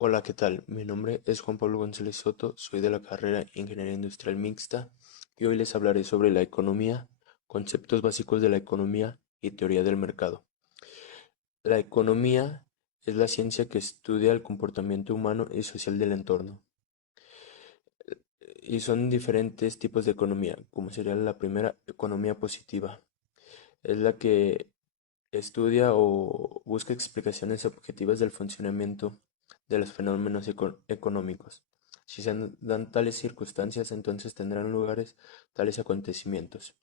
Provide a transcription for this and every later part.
Hola, ¿qué tal? Mi nombre es Juan Pablo González Soto, soy de la carrera Ingeniería Industrial Mixta y hoy les hablaré sobre la economía, conceptos básicos de la economía y teoría del mercado. La economía es la ciencia que estudia el comportamiento humano y social del entorno. Y son diferentes tipos de economía, como sería la primera, economía positiva. Es la que estudia o busca explicaciones objetivas del funcionamiento de los fenómenos económicos. Si se dan tales circunstancias, entonces tendrán lugares tales acontecimientos.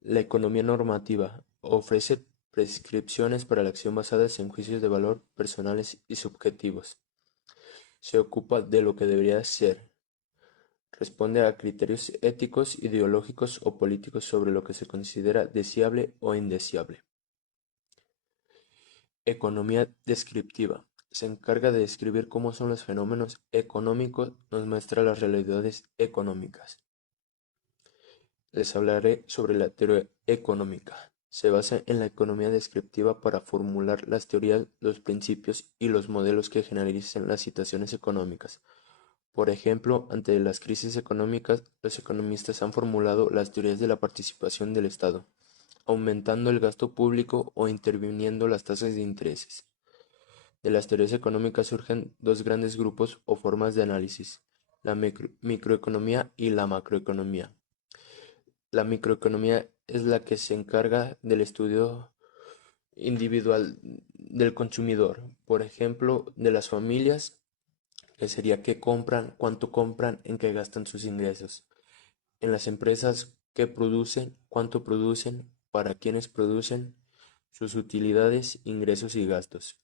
La economía normativa ofrece prescripciones para la acción basadas en juicios de valor personales y subjetivos. Se ocupa de lo que debería ser. Responde a criterios éticos, ideológicos o políticos sobre lo que se considera deseable o indeseable. Economía descriptiva. Se encarga de describir cómo son los fenómenos económicos, nos muestra las realidades económicas. Les hablaré sobre la teoría económica. Se basa en la economía descriptiva para formular las teorías, los principios y los modelos que generalizan las situaciones económicas. Por ejemplo, ante las crisis económicas, los economistas han formulado las teorías de la participación del Estado, aumentando el gasto público o interviniendo las tasas de intereses. De las teorías económicas surgen dos grandes grupos o formas de análisis, la microeconomía y la macroeconomía. La microeconomía es la que se encarga del estudio individual del consumidor, por ejemplo, de las familias, que sería qué compran, cuánto compran, en qué gastan sus ingresos. En las empresas, qué producen, cuánto producen, para quiénes producen, sus utilidades, ingresos y gastos.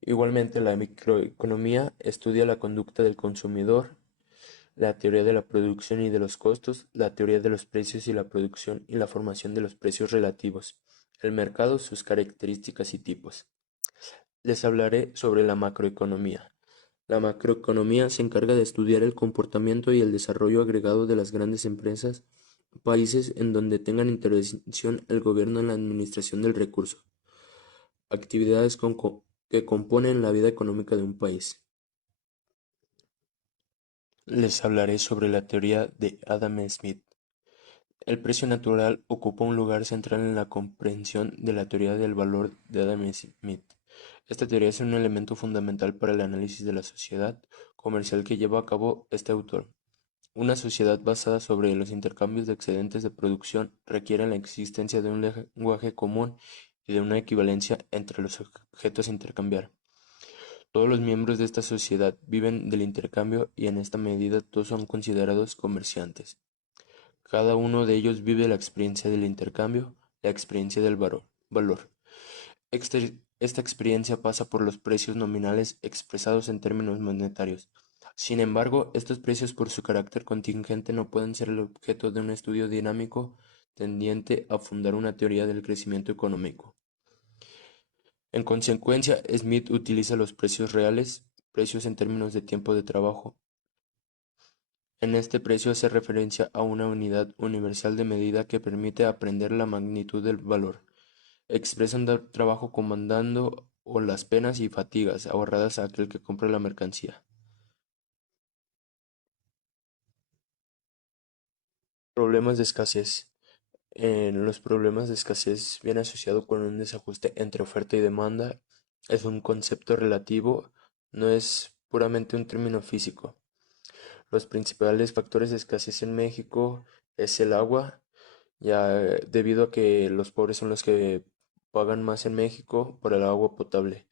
Igualmente, la microeconomía estudia la conducta del consumidor, la teoría de la producción y de los costos, la teoría de los precios y la producción y la formación de los precios relativos, el mercado, sus características y tipos. Les hablaré sobre la macroeconomía. La macroeconomía se encarga de estudiar el comportamiento y el desarrollo agregado de las grandes empresas, países en donde tengan intervención el gobierno en la administración del recurso, actividades que componen la vida económica de un país. Les hablaré sobre la teoría de Adam Smith. El precio natural ocupa un lugar central en la comprensión de la teoría del valor de Adam Smith. Esta teoría es un elemento fundamental para el análisis de la sociedad comercial que lleva a cabo este autor. Una sociedad basada sobre los intercambios de excedentes de producción requiere la existencia de un lenguaje común y de una equivalencia entre los objetos a intercambiar. Todos los miembros de esta sociedad viven del intercambio y en esta medida todos son considerados comerciantes. Cada uno de ellos vive la experiencia del intercambio, la experiencia del valor. Esta experiencia pasa por los precios nominales expresados en términos monetarios. Sin embargo, estos precios por su carácter contingente no pueden ser el objeto de un estudio dinámico tendiente a fundar una teoría del crecimiento económico. En consecuencia, Smith utiliza los precios reales, precios en términos de tiempo de trabajo. En este precio hace referencia a una unidad universal de medida que permite aprender la magnitud del valor. Expresa un trabajo comandando o las penas y fatigas ahorradas a aquel que compra la mercancía. Problemas de escasez. Los problemas de escasez viene asociado con un desajuste entre oferta y demanda. Es un concepto relativo, no es puramente un término físico. Los principales factores de escasez en México es el agua, ya debido a que los pobres son los que pagan más en México por el agua potable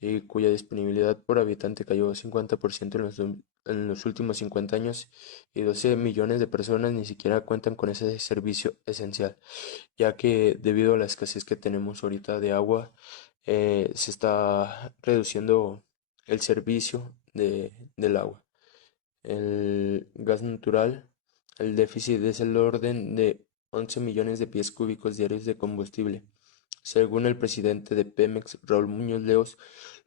y cuya disponibilidad por habitante cayó 50% en los últimos 50 años y 12 millones de personas ni siquiera cuentan con ese servicio esencial, ya que debido a la escasez que tenemos ahorita de agua, se está reduciendo el servicio del agua. El gas natural, el déficit es el orden de 11 millones de pies cúbicos diarios de combustible. Según el presidente de Pemex, Raúl Muñoz Leos,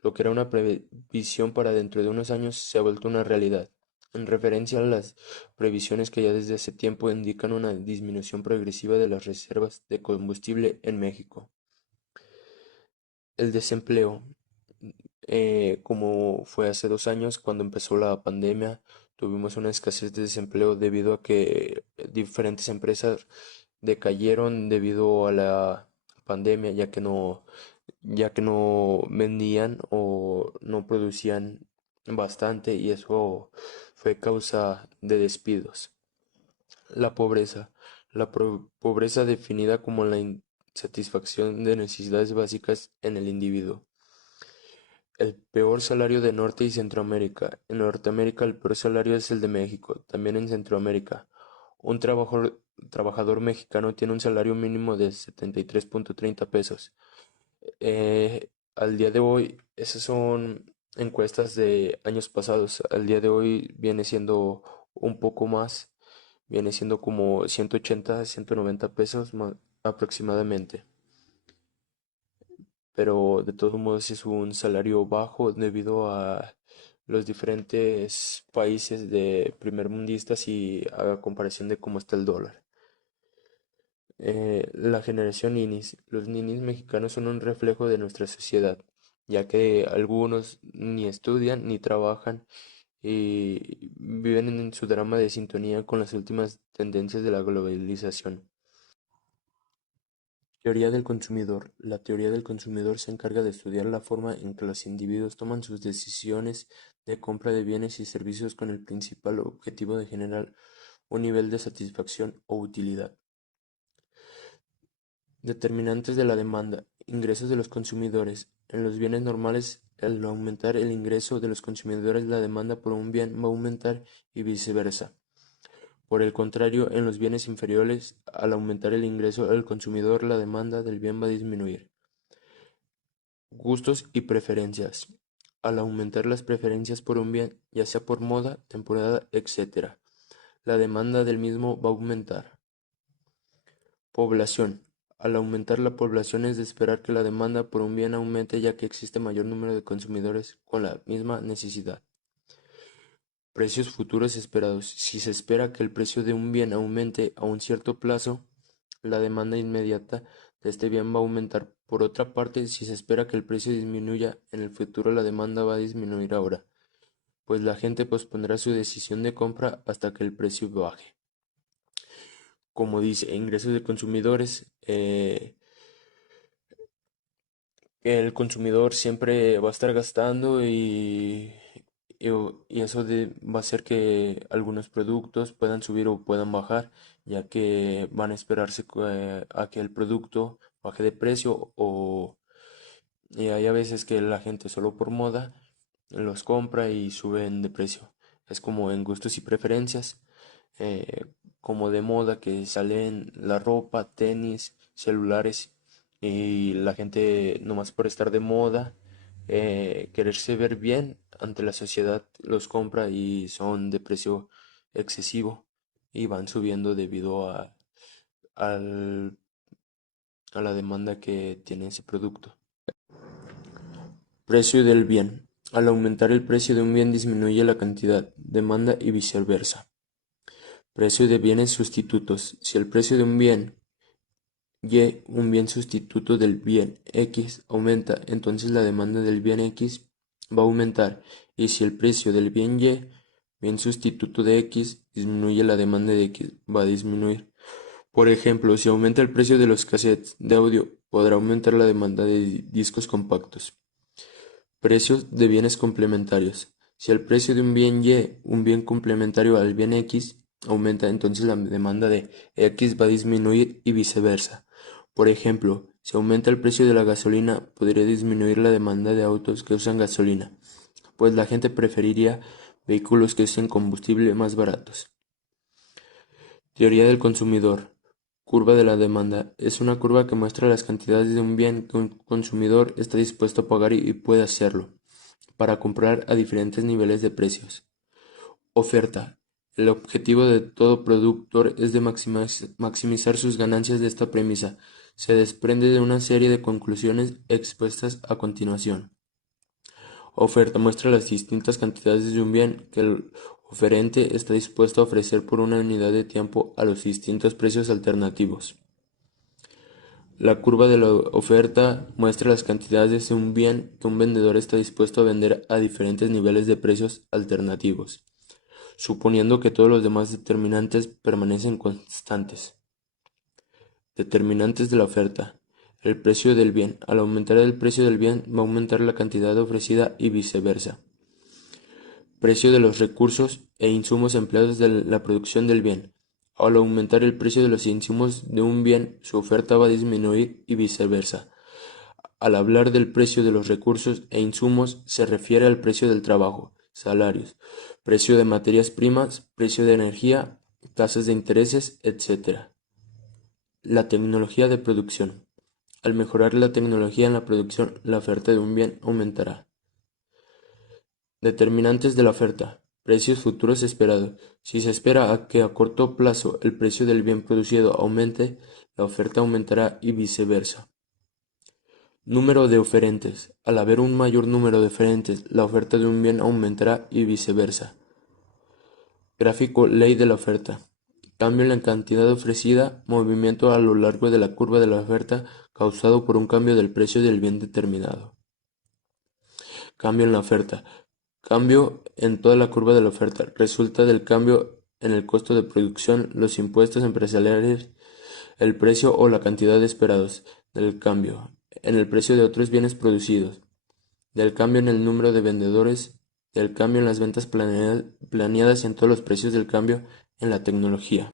lo que era una previsión para dentro de unos años se ha vuelto una realidad, en referencia a las previsiones que ya desde hace tiempo indican una disminución progresiva de las reservas de combustible en México. El desempleo. como fue hace 2 años cuando empezó la pandemia, tuvimos una escasez de desempleo debido a que diferentes empresas decayeron debido a la pandemia, ya que no vendían o no producían bastante y eso fue causa de despidos. La pobreza. La pobreza definida como la insatisfacción de necesidades básicas en el individuo. El peor salario de Norte y Centroamérica. En Norteamérica el peor salario es el de México, también en Centroamérica. Un trabajador mexicano tiene un salario mínimo de 73.30 pesos. Al día de hoy, esas son encuestas de años pasados. Al día de hoy viene siendo un poco más, viene siendo como 180, 190 pesos aproximadamente. Pero de todos modos es un salario bajo debido a los diferentes países de primermundistas y a comparación de cómo está el dólar. La generación ninis. Los ninis mexicanos son un reflejo de nuestra sociedad, ya que algunos ni estudian ni trabajan y viven en su drama de sintonía con las últimas tendencias de la globalización. Teoría del consumidor. La teoría del consumidor se encarga de estudiar la forma en que los individuos toman sus decisiones de compra de bienes y servicios con el principal objetivo de generar un nivel de satisfacción o utilidad. Determinantes de la demanda. Ingresos de los consumidores. En los bienes normales, al aumentar el ingreso de los consumidores, la demanda por un bien va a aumentar y viceversa. Por el contrario, en los bienes inferiores, al aumentar el ingreso del consumidor, la demanda del bien va a disminuir. Gustos y preferencias. Al aumentar las preferencias por un bien, ya sea por moda, temporada, etc., la demanda del mismo va a aumentar. Población. Al aumentar la población es de esperar que la demanda por un bien aumente ya que existe mayor número de consumidores con la misma necesidad. Precios futuros esperados. Si se espera que el precio de un bien aumente a un cierto plazo, la demanda inmediata de este bien va a aumentar. Por otra parte, si se espera que el precio disminuya en el futuro, la demanda va a disminuir ahora, pues la gente pospondrá su decisión de compra hasta que el precio baje. Como dice, ingresos de consumidores, el consumidor siempre va a estar gastando y eso va a hacer que algunos productos puedan subir o puedan bajar, ya que van a esperarse a que el producto baje de precio y hay a veces que la gente solo por moda los compra y suben de precio. Es como en gustos y preferencias, eh, como de moda que salen la ropa, tenis, celulares y la gente nomás por estar de moda, quererse ver bien ante la sociedad los compra y son de precio excesivo y van subiendo debido al- a la demanda que tiene ese producto. Precio del bien. Al aumentar el precio de un bien disminuye la cantidad, demanda y viceversa. Precio de bienes sustitutos. Si el precio de un bien Y, un bien sustituto del bien X, aumenta, entonces la demanda del bien X va a aumentar. Y si el precio del bien Y, bien sustituto de X, disminuye, la demanda de X va a disminuir. Por ejemplo, si aumenta el precio de los cassettes de audio, podrá aumentar la demanda de discos compactos. Precios de bienes complementarios. Si el precio de un bien Y, un bien complementario al bien X, aumenta, entonces la demanda de X va a disminuir y viceversa. Por ejemplo, si aumenta el precio de la gasolina, podría disminuir la demanda de autos que usan gasolina, pues la gente preferiría vehículos que usen combustible más baratos. Teoría del consumidor. Curva de la demanda. Es una curva que muestra las cantidades de un bien que un consumidor está dispuesto a pagar y puede hacerlo para comprar a diferentes niveles de precios. Oferta. El objetivo de todo productor es de maximizar sus ganancias. De esta premisa se desprende de una serie de conclusiones expuestas a continuación. Oferta muestra las distintas cantidades de un bien que el oferente está dispuesto a ofrecer por una unidad de tiempo a los distintos precios alternativos. La curva de la oferta muestra las cantidades de un bien que un vendedor está dispuesto a vender a diferentes niveles de precios alternativos, suponiendo que todos los demás determinantes permanecen constantes. Determinantes de la oferta. El precio del bien. Al aumentar el precio del bien, va a aumentar la cantidad ofrecida y viceversa. Precio de los recursos e insumos empleados de la producción del bien. Al aumentar el precio de los insumos de un bien, su oferta va a disminuir y viceversa. Al hablar del precio de los recursos e insumos, se refiere al precio del trabajo, salarios, precio de materias primas, precio de energía, tasas de intereses, etc. La tecnología de producción. Al mejorar la tecnología en la producción, la oferta de un bien aumentará. Determinantes de la oferta. Precios futuros esperados. Si se espera que a corto plazo el precio del bien producido aumente, la oferta aumentará y viceversa. Número de oferentes. Al haber un mayor número de oferentes, la oferta de un bien aumentará y viceversa. Gráfico ley de la oferta. Cambio en la cantidad ofrecida, movimiento a lo largo de la curva de la oferta causado por un cambio del precio del bien determinado. Cambio en la oferta. Cambio en toda la curva de la oferta. Resulta del cambio en el costo de producción, los impuestos empresariales, el precio o la cantidad esperados. Del cambio en el precio de otros bienes producidos. Del cambio en el número de vendedores. Del cambio en las ventas planeadas y en todos los precios del cambio en la tecnología.